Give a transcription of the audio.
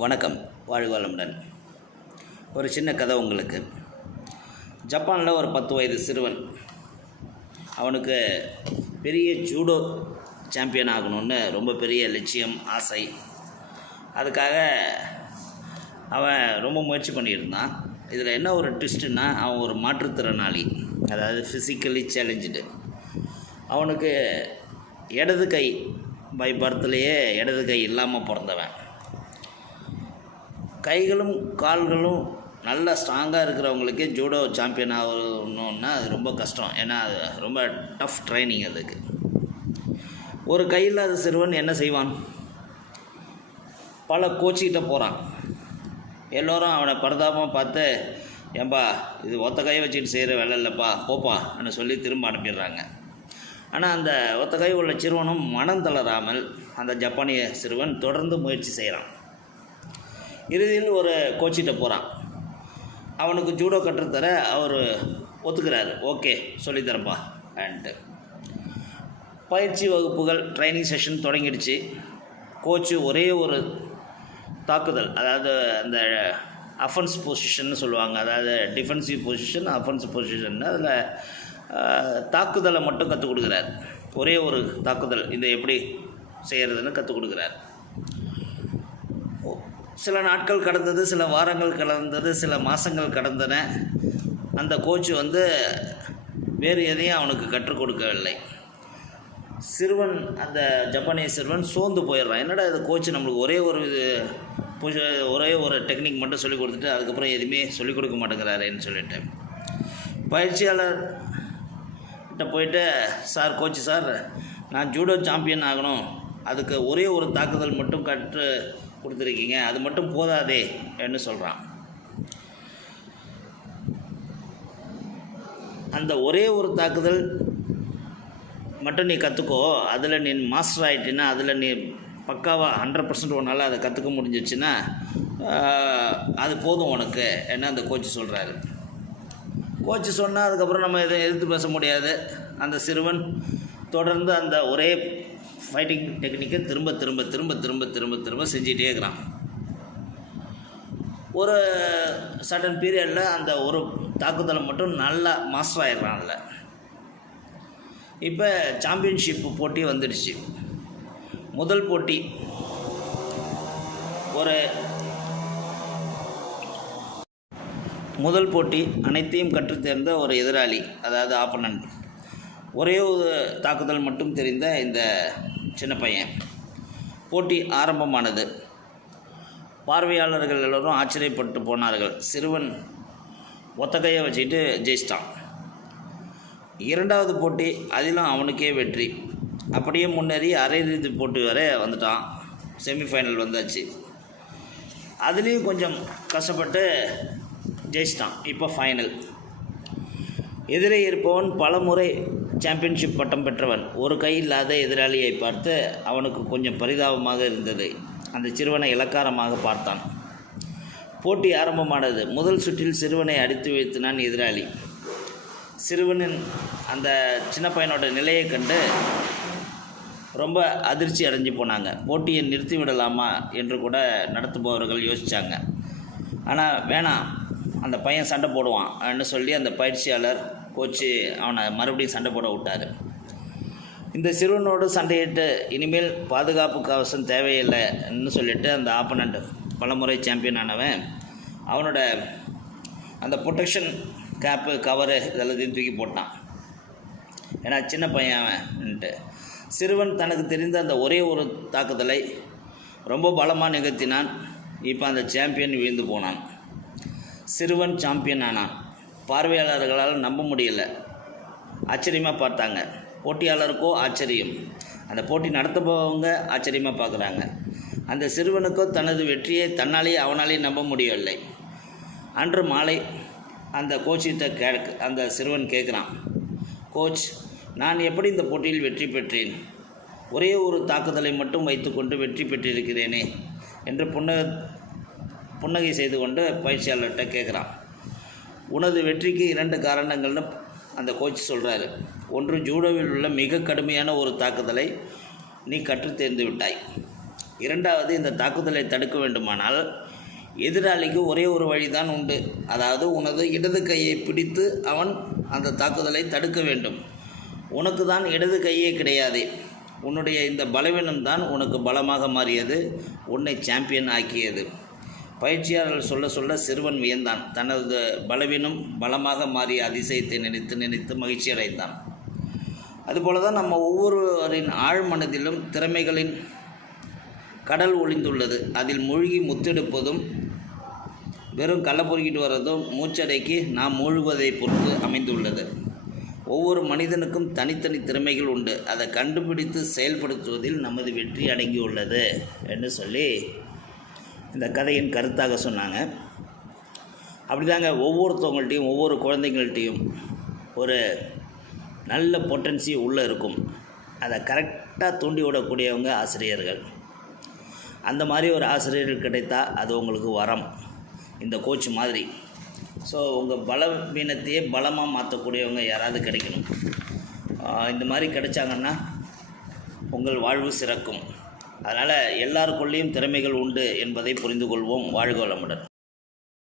வணக்கம். வாழ்க வளமுடன் ஒரு சின்ன கதை உங்களுக்கு. ஜப்பானில் ஒரு பத்து வயது சிறுவன். அவனுக்கு பெரிய ஜூடோ சாம்பியன் ஆகணும்னு ரொம்ப பெரிய லட்சியம் ஆசை. அதுக்காக அவன் ரொம்ப முயற்சி பண்ணியிருந்தான். இதில் என்ன ஒரு ட்விஸ்ட்டுன்னா அவன் ஒரு மாற்றுத்திறனாளி. அதாவது ஃபிசிக்கலி சேலஞ்சுடு அவனுக்கு இடது கை பை பர்த்லேயே இடது கை இல்லாமல் பிறந்தவன். கைகளும் கால்களும் நல்ல ஸ்ட்ராங்காக இருக்கிறவங்களுக்கே ஜூடோ சாம்பியன் ஆகணுன்னா அது ரொம்ப கஷ்டம். ஏன்னா அது ரொம்ப டஃப் ட்ரைனிங் அதுக்கு. ஒரு கையில்லாத சிறுவன் என்ன செய்வான்? பல கோச்சிக்கிட்ட போகிறான் எல்லோரும் அவனை பரதாபமாக பார்த்து ஏன்பா இது ஒத்த கை வச்சுட்டு செய்கிற வேலை இல்லைப்பா போப்பா அப்படின்னு சொல்லி திரும்ப அனுப்பிடுறாங்க. ஆனால் அந்த ஒத்த கை உள்ள சிறுவனும் மனம் தளராமல் அந்த ஜப்பானிய சிறுவன் தொடர்ந்து முயற்சி செய்கிறான் இறுதியில் ஒரு கோச்சிட்ட போகிறான் அவனுக்கு ஜூடோ கற்றுத்தர அவர் ஒத்துக்கிறாரு. ஓகே சொல்லித்தரப்பா அப்படின்ட்டு பயிற்சி வகுப்புகள் ட்ரைனிங் செஷன் தொடங்கிடுச்சு. கோச்சு ஒரே ஒரு தாக்குதல் அதாவது அந்த அஃபென்ஸ் பொசிஷன் சொல்லுவாங்க. அதாவது டிஃபென்சிவ் பொசிஷன் அஃபென்ஸ் பொசிஷன் அதில் தாக்குதலை மட்டும் கற்றுக் கொடுக்குறார். ஒரே ஒரு தாக்குதல் இதை எப்படி செய்கிறதுன்னு கற்றுக் கொடுக்குறாரு. சில நாட்கள் கடந்தது சில வாரங்கள் கடந்தது சில மாதங்கள் கடந்தன. அந்த கோச்சு வந்து வேறு எதையும் அவனுக்கு கற்றுக் கொடுக்கவில்லை. சிறுவன் அந்த ஜப்பானிய சிறுவன் சோர்ந்து போயிடுறான். என்னடா இது கோச்சு நம்மளுக்கு ஒரே ஒரு இது ஒரே ஒரு டெக்னிக் மட்டும் சொல்லிக் கொடுத்துட்டு அதுக்கப்புறம் எதுவுமே சொல்லிக் கொடுக்க மாட்டேங்கிறாரேன்னு சொல்லிட்டு. பயிற்சியாளர் கிட்ட போயிட்டு சார் கோச் சார் நான் ஜூடோ சாம்பியன் ஆகணும். அதுக்கு ஒரே ஒரு தாக்குதல் மட்டும் கற்று கொடுத்துருக்கீங்க. அது மட்டும் போதாதே என்று சொல்கிறான் அந்த ஒரே ஒரு தாக்குதல் மட்டும் நீ கற்றுக்கோ அதில் நீ மாஸ்டர் ஆகிட்டின்னா அதில் நீ பக்காவாக ஹண்ட்ரட் பர்சன்ட் உன்னால் அதை கற்றுக்க முடிஞ்சிச்சுன்னா அது போதும் உனக்கு என்ன அந்த கோச்சு சொல்கிறாரு கோச்சு சொன்னால் அதுக்கப்புறம் நம்ம எதை எதிர்த்து பேச முடியாது. அந்த சிறுவன் தொடர்ந்து அந்த ஒரே ஃபைட்டிங் டெக்னிக்கை திரும்ப திரும்ப திரும்ப திரும்ப திரும்ப திரும்ப செஞ்சிகிட்டே இருக்கிறான். ஒரு சடன் பீரியடில் அந்த ஒரு தாக்குதலை மட்டும் நல்லா மாஸ்டர் ஆகிடுறான்ல இப்போ சாம்பியன்ஷிப் போட்டி வந்துடுச்சு. முதல் போட்டி ஒரு முதல் போட்டி அனைத்தையும் கற்றுத்தேர்ந்த ஒரு எதிராளி அதாவது ஆப்பனன்ட் ஒரே ஒரு தாக்குதல் மட்டும் தெரிந்த இந்த சின்ன பையன். போட்டி ஆரம்பமானது. பார்வையாளர்கள் எல்லோரும் ஆச்சரியப்பட்டு போனார்கள். சிறுவன் ஒத்தகையை வச்சுக்கிட்டு ஜெயிச்சிட்டான். இரண்டாவது போட்டி அதிலும் அவனுக்கே வெற்றி. அப்படியே முன்னேறி அரையிறுதி போட்டி வரை வந்துட்டான். செமிஃபைனல் வந்தாச்சு. அதுலேயும் கொஞ்சம் கஷ்டப்பட்டு ஜெயிச்சிட்டான். இப்போ ஃபைனல் எதிரே இருப்பவன் பல முறை சாம்பியன்ஷிப் பட்டம் பெற்றவன். ஒரு கை இல்லாத எதிராளியை பார்த்து அவனுக்கு கொஞ்சம் பரிதாபமாக இருந்தது. அந்த சிறுவனை இலக்காரமாக பார்த்தான். போட்டி ஆரம்பமானது. முதல் சுற்றில் சிறுவனை அடித்து வீழ்த்தினான் எதிராளி. சிறுவனின் அந்த சின்ன பையனோட நிலையை கண்டு ரொம்ப அதிர்ச்சி அடைஞ்சு போனாங்க. போட்டியை நிறுத்தி விடலாமா என்று கூட நடத்துபவர்கள் யோசித்தாங்க ஆனால் வேணாம். அந்த பையன் சண்டை போடுவான் சொல்லி அந்த பயிற்சியாளர் கோச்சு அவனை மறுபடியும் சண்டை போட விட்டார். இந்த சிறுவனோடு சண்டையிட்டு இனிமேல் பாதுகாப்பு கவசம் தேவையில்லைன்னு சொல்லிட்டு அந்த ஆப்பனண்ட் பலமுறை சாம்பியன் ஆனவன் அவனோட அந்த ப்ரொட்டெக்ஷன் கேப்பு கவரு இதெல்லாத்தையும் தூக்கி போட்டான். ஏன்னா சின்ன பையன் அவன்ட்டு சிறுவன் தனக்கு தெரிந்த அந்த ஒரே ஒரு தாக்குதலை ரொம்ப பலமாக நிகழ்த்தினான். இப்போ அந்த சாம்பியன் வீழ்ந்து போனான். சிறுவன் சாம்பியன் ஆனான். பார்வையாளர்களால் நம்ப முடியல. ஆச்சரியமாக பார்த்தாங்க. போட்டியாளருக்கோ ஆச்சரியம். அந்த போட்டி நடத்தப்போவங்க ஆச்சரியமாக பார்க்குறாங்க. அந்த சிறுவனுக்கோ தனது வெற்றியை தன்னாலேயே அவனாலேயே நம்ப முடியவில்லை. அன்று மாலை அந்த கோச்சிட்ட கே அந்த சிறுவன் கேட்குறான். கோச் நான் எப்படி இந்த போட்டியில் வெற்றி பெற்றேன்? ஒரே ஒரு தாக்குதலை மட்டும் வைத்துக்கொண்டு வெற்றி பெற்றிருக்கிறேனே என்று புன்னக புன்னகை செய்து கொண்டு பயிற்சியாளர்கிட்ட கேட்குறான். உனது வெற்றிக்கு இரண்டு காரணங்கள்னு அந்த கோச் சொல்கிறாரு ஒன்று ஜூடோவில் உள்ள மிக கடுமையான ஒரு தாக்குதலை நீ கற்று தேர்ந்து விட்டாய். இரண்டாவது இந்த தாக்குதலை தடுக்க வேண்டுமானால் எதிராளிக்கு ஒரே ஒரு வழிதான் உண்டு. அதாவது உனது இடது கையை பிடித்து அவன் அந்த தாக்குதலை தடுக்க வேண்டும். உனக்கு தான் இடது கையே கிடையாது. உன்னுடைய இந்த பலவீனம் தான் உனக்கு பலமாக மாறியது. உன்னை சாம்பியன் ஆக்கியது. பயிற்சியாளர்கள் சொல்ல சொல்ல சிறுவன் வியந்தான். தனது பலவீனம் பலமாக மாறிய அதிசயத்தை நினைத்து நினைத்து மகிழ்ச்சி அடைந்தான் அதுபோல தான் நம்ம ஒவ்வொருவரின் ஆழ்மனதிலும் திறமைகளின் கடல் ஒளிந்துள்ளது. அதில் மூழ்கி முத்தெடுப்பதும் வெறும் கள்ள பொறுக்கிட்டு வர்றதும் மூச்சடைக்கு நாம் மூழ்குவதை பொறுத்து அமைந்துள்ளது. ஒவ்வொரு மனிதனுக்கும் தனித்தனி திறமைகள் உண்டு. அதை கண்டுபிடித்து செயல்படுத்துவதில் நமது வெற்றி அடங்கியுள்ளது என்று சொல்லி இந்த கதையின் கருத்தாக சொன்னாங்க. அப்படிதாங்க ஒவ்வொருத்தவங்கள்ட்டையும் ஒவ்வொரு குழந்தைங்கள்ட்டையும் ஒரு நல்ல பொட்டன்சி உள்ளே இருக்கும். அதை கரெக்டாக தூண்டி விடக்கூடியவங்க ஆசிரியர்கள். அந்த மாதிரி ஒரு ஆசிரியர்கள் கிடைத்தா அது உங்களுக்கு வரம். இந்த கோச் மாதிரி. ஸோ உங்கள் பலவீனத்தையே பலமாக மாற்றக்கூடியவங்க யாராவது கிடைக்கணும். இந்த மாதிரி கிடைச்சாங்கன்னா உங்கள் வாழ்வு சிறக்கும். அதனால் எல்லாருக்குள்ளேயும் திறமைகள் உண்டு என்பதை புரிந்து கொள்வோம் வாழ்க வளமுடன்.